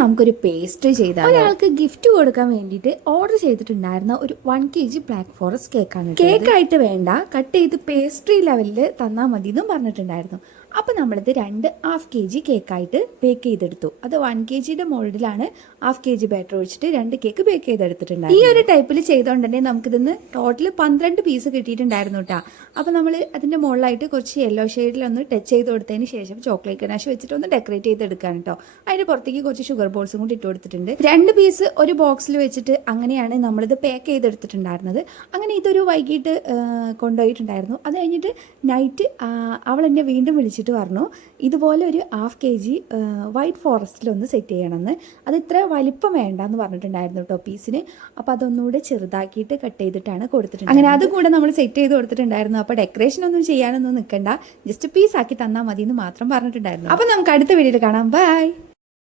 നമുക്കൊരു പേസ്ട്രി ചെയ്താൽ ഒരാൾക്ക് ഗിഫ്റ്റ് കൊടുക്കാൻ വേണ്ടിയിട്ട് ഓർഡർ ചെയ്തിട്ടുണ്ടായിരുന്ന ഒരു 1 kg ബ്ലാക്ക് ഫോറസ്റ്റ് കേക്കാണ്. കേക്കായിട്ട് വേണ്ട, കട്ട് ചെയ്ത് പേസ്ട്രി ലെവലിൽ തന്നാൽ മതി എന്നും പറഞ്ഞിട്ടുണ്ടായിരുന്നു. അപ്പോൾ നമ്മളിത് 2 1/2 kg കേക്കായിട്ട് ബേക്ക് ചെയ്തെടുത്തു. അത് 1 kgയുടെ മോൾഡിലാണ് 1/2 kg ബാറ്റർ ഒഴിച്ചിട്ട് 2 കേക്ക് ബേക്ക് ചെയ്തെടുത്തിട്ടുണ്ടായിരുന്നു. ഈ ഒരു ടൈപ്പിൽ ചെയ്തുകൊണ്ട് തന്നെ നമുക്കിതിന്ന് ടോട്ടൽ 12 പീസ് കിട്ടിയിട്ടുണ്ടായിരുന്നു കേട്ടോ. അപ്പോൾ നമ്മൾ അതിൻ്റെ മുകളിലായിട്ട് കുറച്ച് യെല്ലോ ഷെയ്ഡിലൊന്ന് ടച്ച് ചെയ്ത് കൊടുത്തതിന് ശേഷം ചോക്ലേറ്റ് ഗനാഷ് വെച്ചിട്ട് ഒന്ന് ഡെക്കറേറ്റ് ചെയ്തെടുക്കാൻ കേട്ടോ. അതിൻ്റെ പുറത്തേക്ക് കുറച്ച് ഷുഗർ ബോൾസും കൂടി ഇട്ട് കൊടുത്തിട്ടുണ്ട്. 2 പീസ് ഒരു ബോക്സിൽ വെച്ചിട്ട് അങ്ങനെയാണ് നമ്മളിത് പാക്ക് ചെയ്തെടുത്തിട്ടുണ്ടായിരുന്നത്. അങ്ങനെ ഇതൊരു വൈകിട്ട് കൊണ്ടുപോയിട്ടുണ്ടായിരുന്നു. അത് കഴിഞ്ഞിട്ട് നൈറ്റ് അവൾ എന്നെ വീണ്ടും വിളിച്ചിട്ട് പറഞ്ഞു ഇതുപോലെ ഒരു 1/2 kg വൈറ്റ് ഫോറസ്റ്റിലൊന്ന് സെറ്റ് ചെയ്യണമെന്ന്. അത് ഇത്ര വലിപ്പം വേണ്ടെന്ന് പറഞ്ഞിട്ടുണ്ടായിരുന്നു കേട്ടോ പീസിന്. അപ്പോൾ അതൊന്നുകൂടെ ചെറുതാക്കിയിട്ട് കട്ട് ചെയ്തിട്ടാണ് കൊടുത്തിട്ടുണ്ട്. അങ്ങനെ അതും കൂടെ നമ്മൾ സെറ്റ് ചെയ്ത് കൊടുത്തിട്ടുണ്ടായിരുന്നു. അപ്പോൾ ഡെക്കറേഷൻ ഒന്നും ചെയ്യാനൊന്നും നിൽക്കണ്ട, ജസ്റ്റ് പീസാക്കി തന്നാൽ മതി എന്ന് മാത്രം പറഞ്ഞിട്ടുണ്ടായിരുന്നു. അപ്പോൾ നമുക്ക് അടുത്ത വീഡിയോയിൽ കാണാം. ബൈ.